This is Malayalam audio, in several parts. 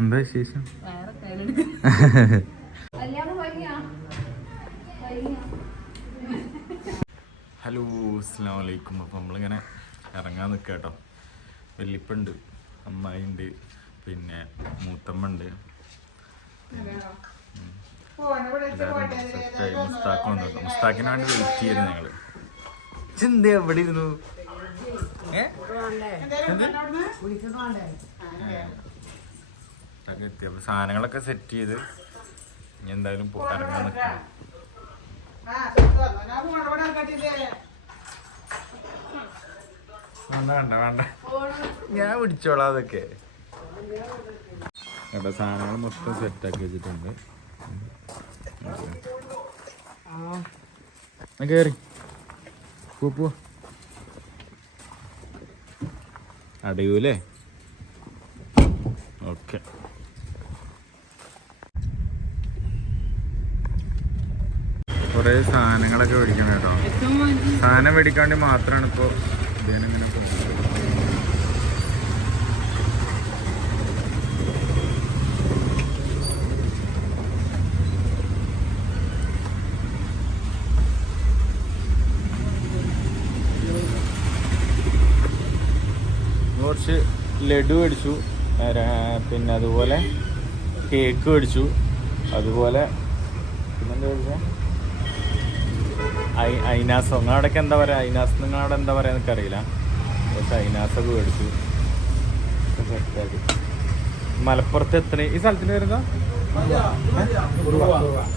എന്താ വിശേഷം? ഹലോ, അസ്സലാമു അലൈക്കും. അപ്പം നമ്മളിങ്ങനെ ഇറങ്ങാൻ നിൽക്കുക കേട്ടോ. വല്യപ്പുണ്ട്, അമ്മായിണ്ട്, പിന്നെ മൂത്തമ്മ ഉണ്ട്. മുസ്താഖ് വന്നു. മുസ്താഖിന് വേണ്ടി വെയിറ്റ് ചെയ്യുന്നു ഞങ്ങള്. ചിന്ത എവിടെ ഇരുന്നു? എത്തി. അപ്പൊ സാധനങ്ങളൊക്കെ സെറ്റ് ചെയ്ത് ഇനി എന്തായാലും ഇറങ്ങാൻ നിൽക്കണം. വേണ്ട വേണ്ട, ഞാൻ പിടിച്ചോളാം അതൊക്കെ. കേട്ടോ, സാധനങ്ങൾ മൊത്തം സെറ്റാക്കി വെച്ചിട്ടുണ്ട്. കേറി പോ. അടയൂലേ? ഓക്കെ. കുറേ സാധനങ്ങളൊക്കെ മേടിക്കണം കേട്ടോ. സാധനം മേടിക്കാണ്ട് മാത്രമാണ് ഇപ്പോൾ ഇങ്ങനെ കുറച്ച് ലഡു മേടിച്ചു, പിന്നെ അതുപോലെ കേക്ക് മേടിച്ചു, അതുപോലെ പിന്നെന്താ മേടിച്ചത്? ഐനാസോ. നിങ്ങളവിടെയൊക്കെ എന്താ പറയുക? ഐനാസ് നിങ്ങളവിടെ എന്താ പറയുക എനിക്കറിയില്ല. പക്ഷെ ഐനാസൊക്കെ മേടിച്ചു. സെറ്റാക്കി. മലപ്പുറത്ത് എത്ര ഈ സ്ഥലത്തിന് വരുന്നോ?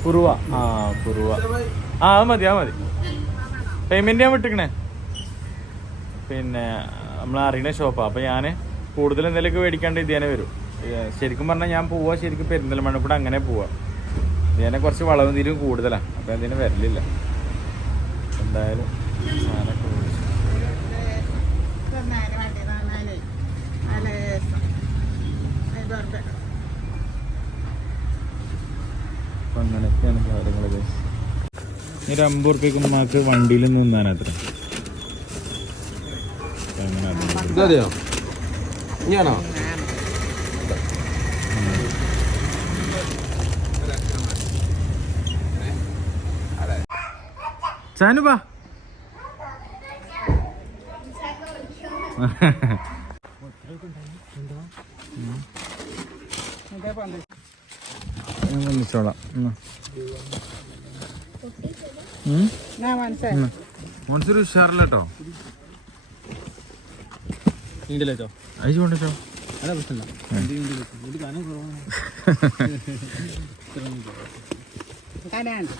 കുറുവ. ആ, കുറുവ. ആ, അത് മതി, അത് മതി. പേയ്മെൻറ്റ് ഞാൻ വിട്ടിക്കണേ. പിന്നെ നമ്മൾ അറിയുന്ന ഷോപ്പാണ്. അപ്പോൾ ഞാൻ കൂടുതൽ എന്തെങ്കിലുമൊക്കെ മേടിക്കാണ്ട് ഇതേനെ വരും. ശരിക്കും പറഞ്ഞാൽ ഞാൻ പോവാ ശരിക്കും പെരിന്തൽമണ്ണ കൂടെ അങ്ങനെ പോവാം. ഇതേനെ കുറച്ച് വളവും തീരും കൂടുതലാണ്. അപ്പോൾ എന്തിനും വരലില്ല. എന്തായാലും സാധനമൊക്കെ മേടിച്ചു. അപ്പം അങ്ങനെയൊക്കെയാണ് കാര്യങ്ങൾ. ഒരു 50 ഉറുപ്പ്യക്ക് ഉമ്മാക്ക് വണ്ടിയിൽ നിന്നാനത്ര. ഇതോ ഞാനോ ചാനുവാ. ഞാൻ വന്നിച്ചോളാം. മോൻസൊരു ഉഷാറില്ല കേട്ടോ. അയച്ചു കൊണ്ടോ.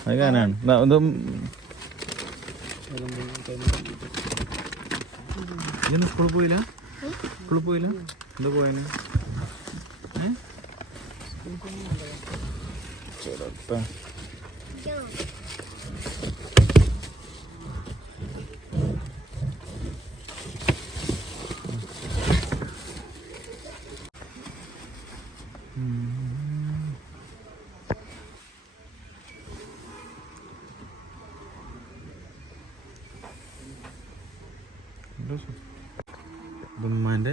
അത് കാനാണ്. ഇന്ന് സ്കൂളിൽ പോയില്ല? സ്കൂളിൽ പോയില്ല? എന്താ പോയാന്? ചെറുപ്പ ഉമ്മാൻ്റെ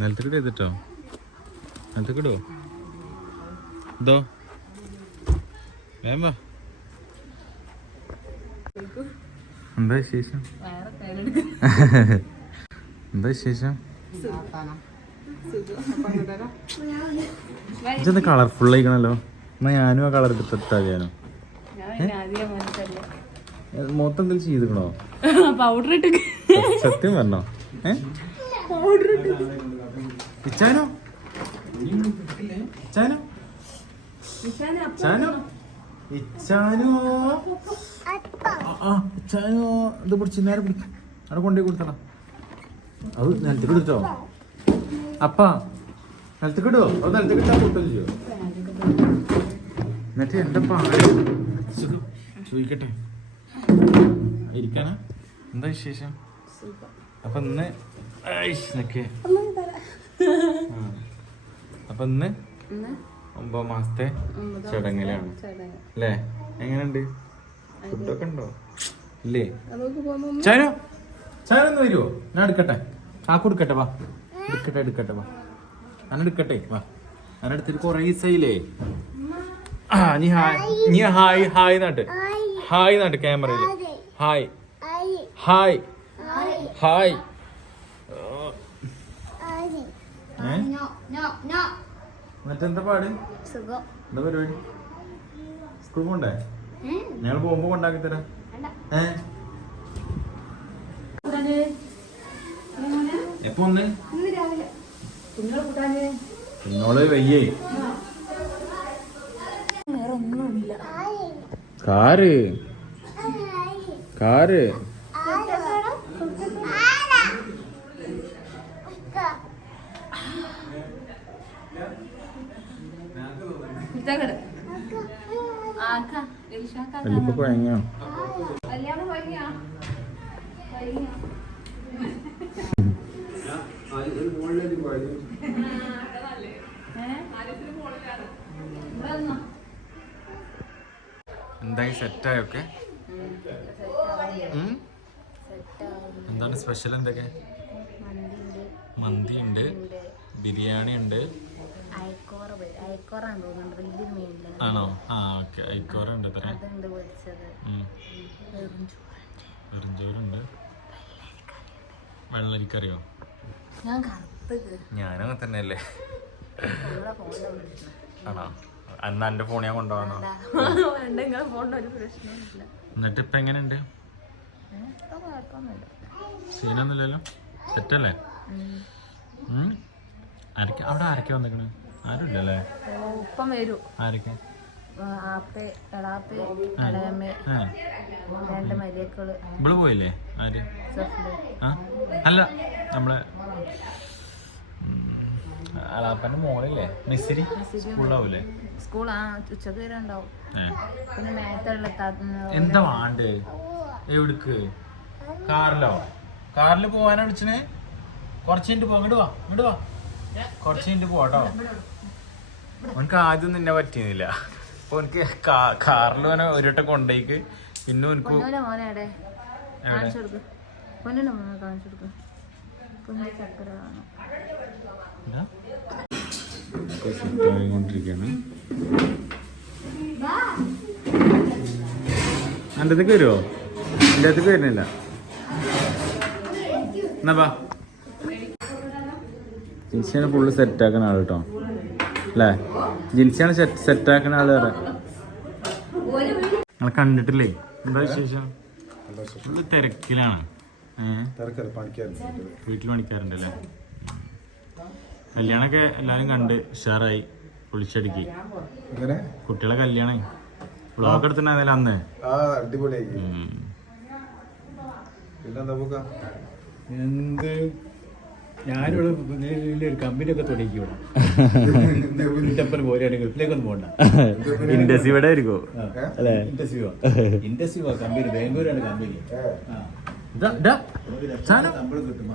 നിലത്തേക്ക് ചെയ്തിട്ടോ. നിലത്തേക്ക് ഇടുവോ? ഇതോ വേമ്പ. എന്താ വിശേഷം? എന്താ വിശേഷം? ഇതെന്താ കളർഫുൾ ആയിക്കണല്ലോ. എന്നാ ഞാനും ആ കളർ എടുത്താലോ? മൊത്തം എന്തെങ്കിലും ചെയ്തിക്കണോ? പൗഡർ ഇട്ട് സത്യം പറഞ്ഞോ? ഇച്ചാനോ ഇച്ചാനോ ഇച്ചാനോ ഇച്ചാനോ ഇച്ചാനോ ഇത് പിടിച്ച് നേരെ പിടിക്കും. അവിടെ കൊണ്ടുപോയി കൊടുത്തടാ. അത് നിലത്തേക്ക് ഇട്ടോ. അപ്പാ നിലത്തേക്ക് ഇടുവോ? അത് നിലത്തേക്ക് ഇട്ടാ പൊട്ടില്ലയോ? എന്നിട്ട് എന്റെ പാല് ചോദിക്കട്ടെ. ഇരിക്കാനാ? എന്താ വിശേഷം? അപ്പൊ ഇന്ന് അപ്പൊ ഇന്ന് 9 മാസത്തെ ചടങ്ങിലാണ് അല്ലേ? എങ്ങനെയുണ്ട്? ഫുഡൊക്കെ ഉണ്ടോ? ഇല്ലേ? ചാനോ ചാനൊന്ന് വരുമോ? ഞാൻ എടുക്കട്ടെ. ആ കൊടുക്കട്ടെ. വാ എടുക്കട്ടെ വാ എടുക്കട്ടെ വാ എടുത്തിട്ട് കൊറേ ദിവസമായില്ലേ നീ ഹായ് നാട്ട് ക്യാമറയില് ഹായ് ഹായ് ഹായ് എന്നിട്ടെന്താ പാട് എന്താ പരിപാടി സ്കൂൾ പോണ്ടേ ഞങ്ങൾ പോകുമ്പോ കൊണ്ടാക്കി തരാം എപ്പോ ഒന്ന് എന്നോട് വയ്യേ കാറ് വലിയ കുഴങ്ങോ എന്തായി സെറ്റായൊക്കെ എന്താണ് സ്പെഷ്യൽ എന്തൊക്കെ മന്തി ഉണ്ട് ബിരിയാണി ഉണ്ട് ആണോ ആ ഓക്കെ ഐക്കോറ ഉണ്ട് വെറുംചോറുണ്ട് വെള്ളരിക്കറിയോ ഞാനും അങ്ങനെ തന്നെയല്ലേ ആണോ അന്ന് എന്റെ ഫോൺ ഞാൻ കൊണ്ടുപോകണോ എന്നിട്ട് ഇപ്പൊ എങ്ങനെയുണ്ട് സീനൊന്നുമില്ലല്ലോ സെറ്റല്ലേ അവിടെ ആരൊക്കെ വന്നിക്കണ് ആരും ഇല്ലല്ലേ ആരൊക്കെ ഇവള് പോയില്ലേ ആര് അല്ല നമ്മളെ അളാപ്പന്റെ മോളില്ലേ മിസ്സിരി സ്കൂളിലാവൂലേ ഉച്ചക്ക് വരെ ഉണ്ടാവും പിന്നെ മേത്തുള്ള എന്താ വാണ്ട് എവിടക്ക് കാറില് പോവാനാ വിളിച്ചേ കുറച്ച് കഴിഞ്ഞിട്ട് പോ ഇങ്ങോട്ട് വാ കുറച്ച് കഴിഞ്ഞിട്ട് പോട്ടോ ഓനക്ക് ആദ്യം നിന്നെ പറ്റിയിരുന്നില്ല അപ്പൊ എനിക്ക് കാറിൽ ഓനെ ഒരു വട്ടം കൊണ്ടേക്ക് പിന്നെ എനിക്ക് കൊണ്ടിരിക്കാണ് എൻ്റെ അടുത്തേക്ക് വരുമോ എൻ്റെ അടുത്തേക്ക് വരുന്നില്ല എന്നാ ജിൻസിയാണ് ഫുള്ള് സെറ്റാക്കുന്ന ആള് കേട്ടോ അല്ലേ ജിൻസിയാണ് സെറ്റാക്കുന്ന ആള് വേറെ നിങ്ങൾ കണ്ടിട്ടില്ലേ എന്താ വിശേഷം ഫുള്ള് തിരക്കിലാണ് വീട്ടിൽ പണിക്കാറുണ്ട് അല്ലേ കല്യാണമൊക്കെ എല്ലാരും കണ്ട് ഉഷാറായി പൊളിച്ചടുക്കി കുട്ടികളെ കല്യാണം വ്ളോഗ് എടുത്തിട്ടുണ്ടായിരുന്നില്ല അന്ന് എന്ത് ഞാനിവിടെ ഒരു കമ്പനിയൊക്കെ തുടങ്ങി ഇവിടെ പോലെയാണ് ഗൾഫിലേക്കൊന്നും പോകണ്ട ഇൻഡസ്ട്രിയുടെ ആയിരിക്കോ അല്ലേ ഇൻഡസ്ട്രി കമ്പനി ബാംഗ്ലൂരാണ് കമ്പനി ശമ്പളം കിട്ടും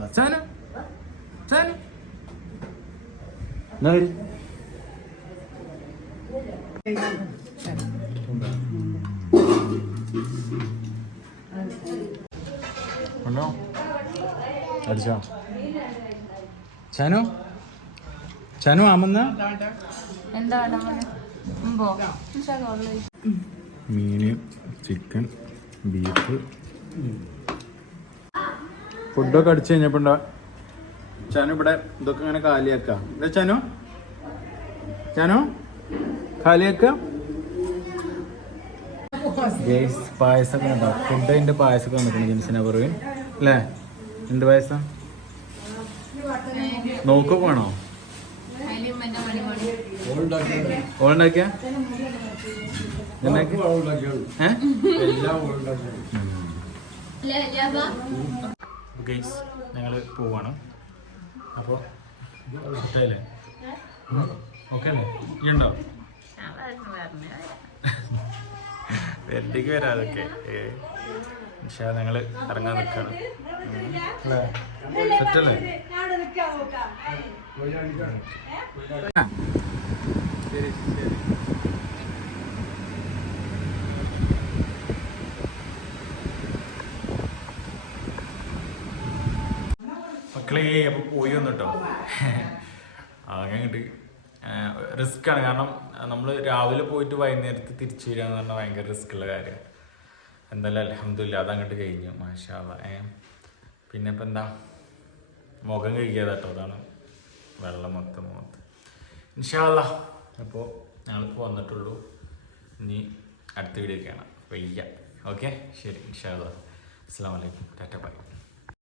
ഉണ്ടോ അടിച്ചോ ചാനു ആമെന്ന മീന് ചിക്കൻ ബീഫ് ഫുഡൊക്കെ അടിച്ചു കഴിഞ്ഞപ്പോ ചാനു ഇവിടെ ഇതൊക്കെ ഇങ്ങനെ കാലിയാക്കാം എന്താ ചാനു കാലിയാക്ക പായസമൊക്കെ ഉണ്ടോ ഫുഡിന്റെ പായസമൊക്കെ വന്നിട്ടുണ്ട് ജിൻസിനെ പറയും അല്ലേ എന്ത് പായസം നോക്കൊക്കെ വേണോ ഓളുണ്ടാക്കിയ ഞങ്ങള് പോവാണ് അപ്പൊ അല്ലേ ഓക്കെ അല്ലേ ഈ ഉണ്ടോ വെറുതേക്ക് വരാതൊക്കെ പക്ഷേ ഞങ്ങള് ഇറങ്ങാൻ നിൽക്കാണ് സെറ്റല്ലേ ശരി ശരി മക്കളെ മക്കളെ അപ്പോൾ പോയി വന്നിട്ടോ അങ്ങോട്ട് റിസ്ക് ആണ്. കാരണം നമ്മൾ രാവിലെ പോയിട്ട് വൈകുന്നേരത്ത് തിരിച്ചു വരിക എന്ന് പറഞ്ഞാൽ ഭയങ്കര റിസ്ക് ഉള്ള കാര്യമാണ്. എന്തായാലും അൽഹംദുലില്ലാ അതങ്ങോട്ട് കഴിഞ്ഞു മാഷാ അല്ലാഹ്. പിന്നെ ഇപ്പം എന്താ മുഖം കഴുകിയത് കേട്ടോ, അതാണ് വെള്ളം മൊത്തം ഇൻഷാ അല്ലാഹ്. അപ്പോൾ ഞങ്ങളിപ്പോൾ വന്നിട്ടുള്ളൂ, ഇനി അടുത്ത വീഡിയോ കാണാം വയ്യ. ഓക്കെ ശരി ഇൻഷാ അല്ലാഹ്. അസ്സലാമു അലൈക്കും, ടാറ്റ ബൈ.